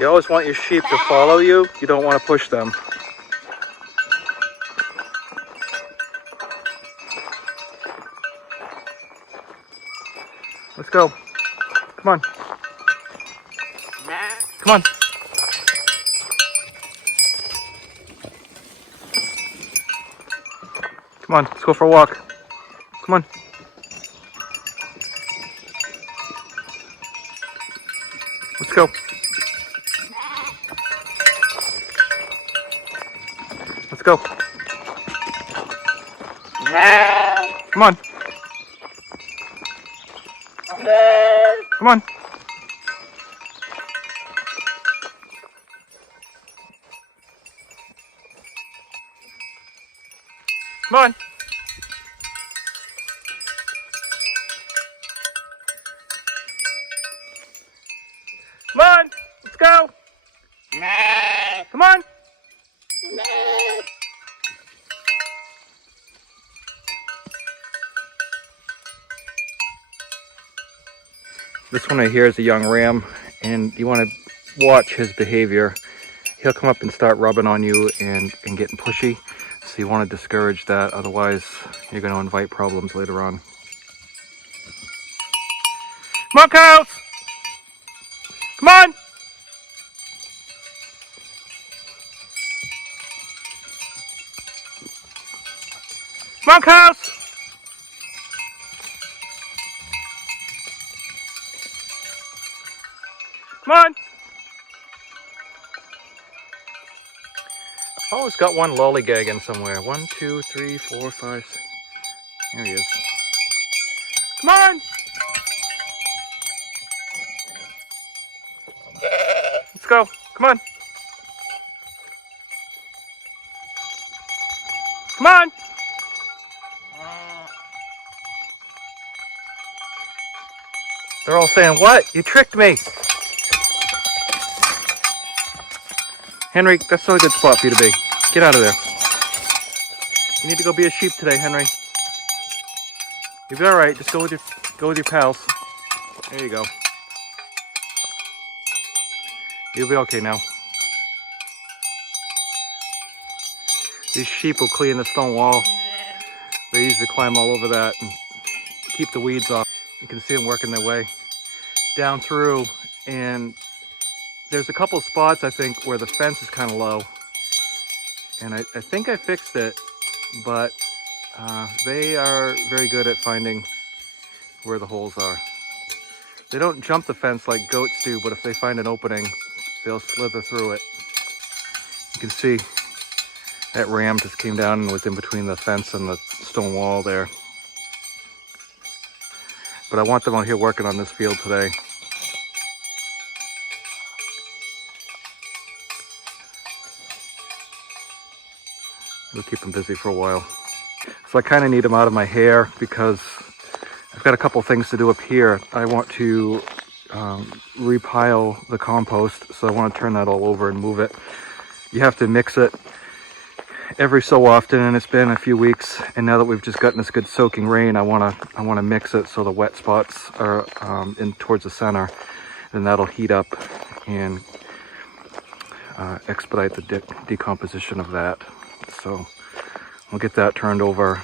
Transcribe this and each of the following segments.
You always want your sheep to follow you. You don't want to push them. Let's go. Come on. Come on. Come on, let's go for a walk. Come on. Let's go. Let's go. Come on. Come on. Come on. Come on. Let's go. Come on. This one right here is a young ram, and you want to watch his behavior. He'll come up and start rubbing on you and getting pushy. So you want to discourage that, otherwise you're going to invite problems later on. Come on, cows! Come on! Come on, cows! Come on! I've always got one lollygagging somewhere. 1, 2, 3, 4, 5, 6. There he is. Come on! Let's go. Come on. Come on! They're all saying, "What? You tricked me!" Henry, that's not a good spot for you to be. Get out of there. You need to go be a sheep today, Henry. You'll be all right. Just go with your pals. There you go. You'll be okay now. These sheep will clean the stone wall. They usually climb all over that and keep the weeds off. You can see them working their way down through, and there's a couple spots, I think, where the fence is kind of low. And I think I fixed it, but they are very good at finding where the holes are. They don't jump the fence like goats do, but if they find an opening, they'll slither through it. You can see that ram just came down and was in between the fence and the stone wall there. But I want them out here working on this field today. It'll keep them busy for a while. So I kind of need them out of my hair because I've got a couple things to do up here. I want to repile the compost, so I want to turn that all over and move it. You have to mix it every so often, and it's been a few weeks, and now that we've just gotten this good soaking rain, I want to mix it so the wet spots are in towards the center, and that'll heat up and expedite the decomposition of that. So we'll get that turned over.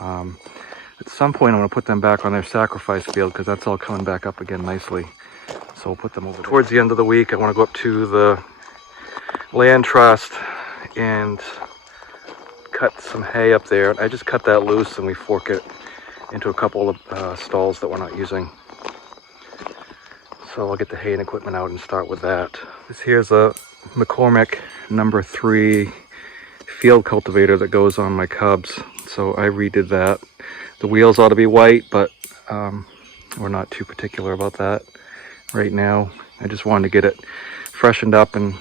At some point I'm going to put them back on their sacrifice field because that's all coming back up again nicely. So we'll put them over towards the end of the week. I want to go up to the land trust and cut some hay up there. I just cut that loose and we fork it into a couple of stalls that we're not using. So I'll get the hay and equipment out and start with that. This here's a McCormick number 3 field cultivator that goes on my cubs. So I redid that. The wheels ought to be white, but we're not too particular about that right now. I just wanted to get it freshened up and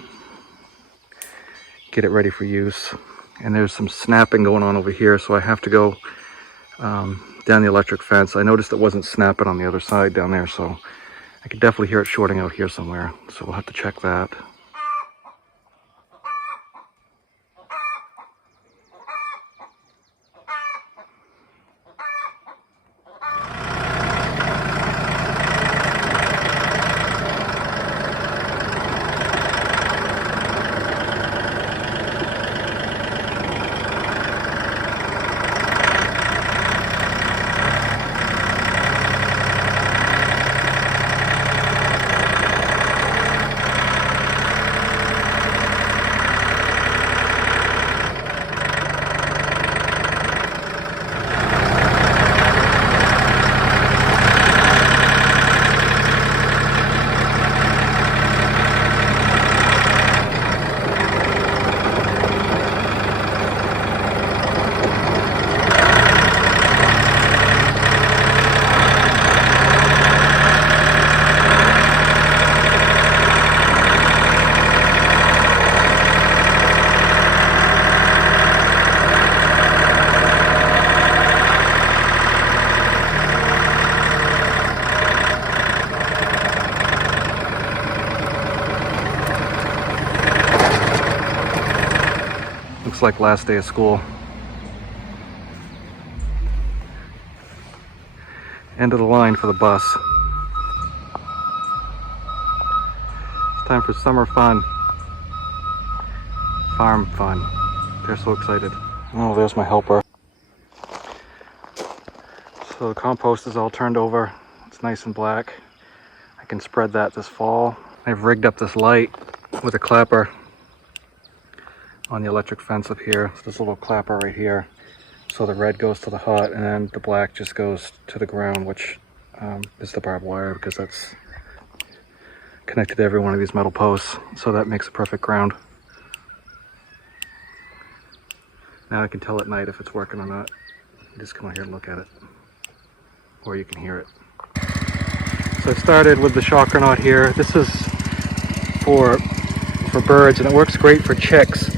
get it ready for use. And there's some snapping going on over here, so I have to go down the electric fence. I noticed it wasn't snapping on the other side down there, so I could definitely hear it shorting out here somewhere. So we'll have to check that. like last day of school. End of the line for the bus. It's time for summer fun. Farm fun. They're so excited. Oh, there's my helper. So the compost is all turned over. It's nice and black. I can spread that this fall. I've rigged up this light with a clapper on the electric fence up here. So this little clapper right here. So the red goes to the hot and then the black just goes to the ground, which is the barbed wire, because that's connected to every one of these metal posts. So that makes a perfect ground. Now I can tell at night if it's working or not. You just come out here and look at it. Or you can hear it. So I started with the shocker knot here. This is for birds, and it works great for chicks.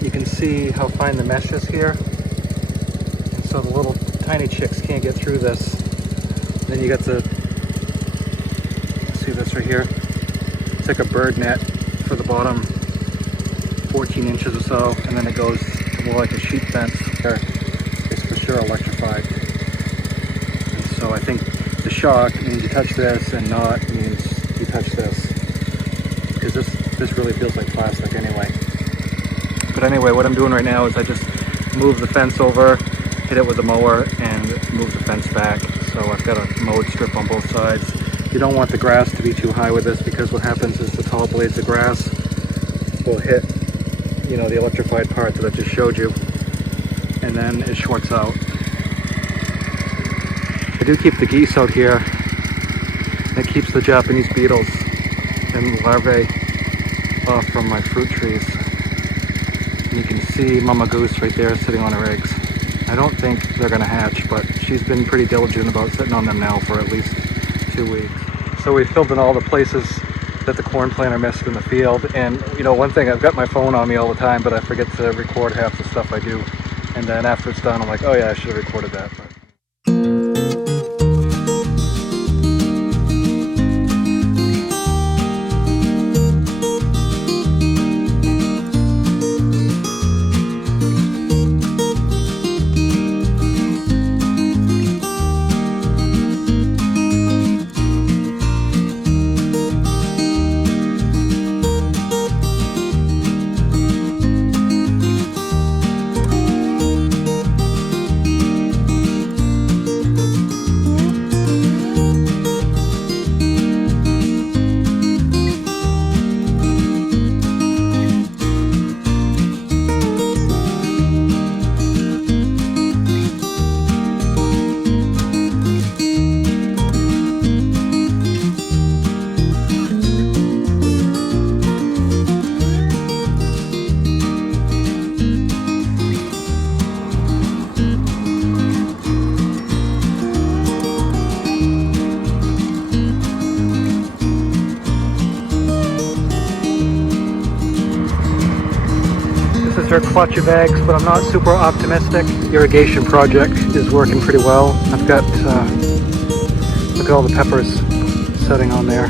You can see how fine the mesh is here. And so the little tiny chicks can't get through this. Then you got the, see this right here? It's like a bird net for the bottom 14 inches or so, and then it goes more like a sheep fence. It's for sure electrified. And so I think the shock means you touch this, and knot means you touch this. Because this really feels like plastic anyway. But anyway, what I'm doing right now is I just move the fence over, hit it with the mower, and move the fence back. So I've got a mowed strip on both sides. You don't want the grass to be too high with this, because what happens is the tall blades of grass will hit, you know, the electrified part that I just showed you, and then it shorts out. I do keep the geese out here. It keeps the Japanese beetles and larvae off from my fruit trees. And you can see Mama Goose right there sitting on her eggs. I don't think they're gonna hatch, but she's been pretty diligent about sitting on them now for at least 2 weeks. So we filled in all the places that the corn planter missed in the field. And you know, one thing, I've got my phone on me all the time, but I forget to record half the stuff I do. And then after it's done, I'm like, oh yeah, I should have recorded that. But her clutch of eggs, but I'm not super optimistic. Irrigation project is working pretty well. I've got, look at all the peppers setting on there.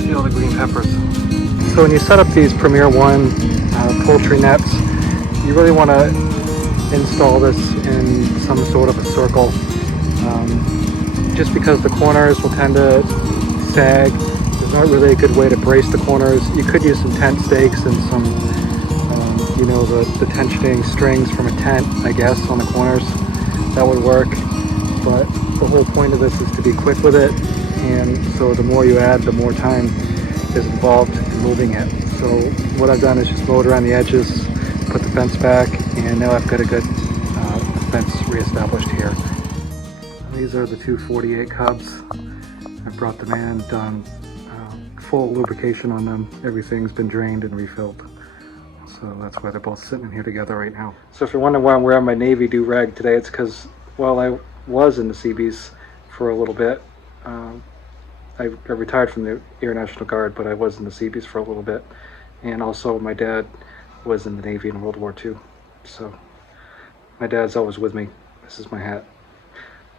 See all the green peppers. So when you set up these Premier One poultry nets, you really want to install this in some sort of a circle. Just because the corners will tend to sag. Not really a good way to brace the corners. You could use some tent stakes and some, you know, the tensioning strings from a tent, I guess, on the corners. That would work. But the whole point of this is to be quick with it, and so the more you add, the more time is involved in moving it. So what I've done is just mowed around the edges, put the fence back, and now I've got a good fence reestablished here. These are the 248 cubs. I brought them in, done full lubrication on them. Everything's been drained and refilled. So that's why they're both sitting in here together right now. So if you're wondering why I'm wearing my navy do-rag today, it's because while I was in the Seabees for a little bit, I retired from the Air National Guard, but I was in the Seabees for a little bit. And also my dad was in the Navy in World War II. So my dad's always with me. This is my hat.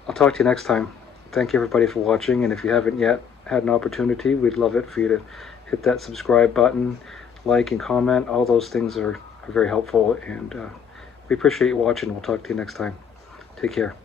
I'll talk to you next time. Thank you everybody for watching, and if you haven't yet had an opportunity, we'd love it for you to hit that subscribe button, like and comment. All those things are very helpful, and we appreciate you watching. We'll talk to you next time. Take care.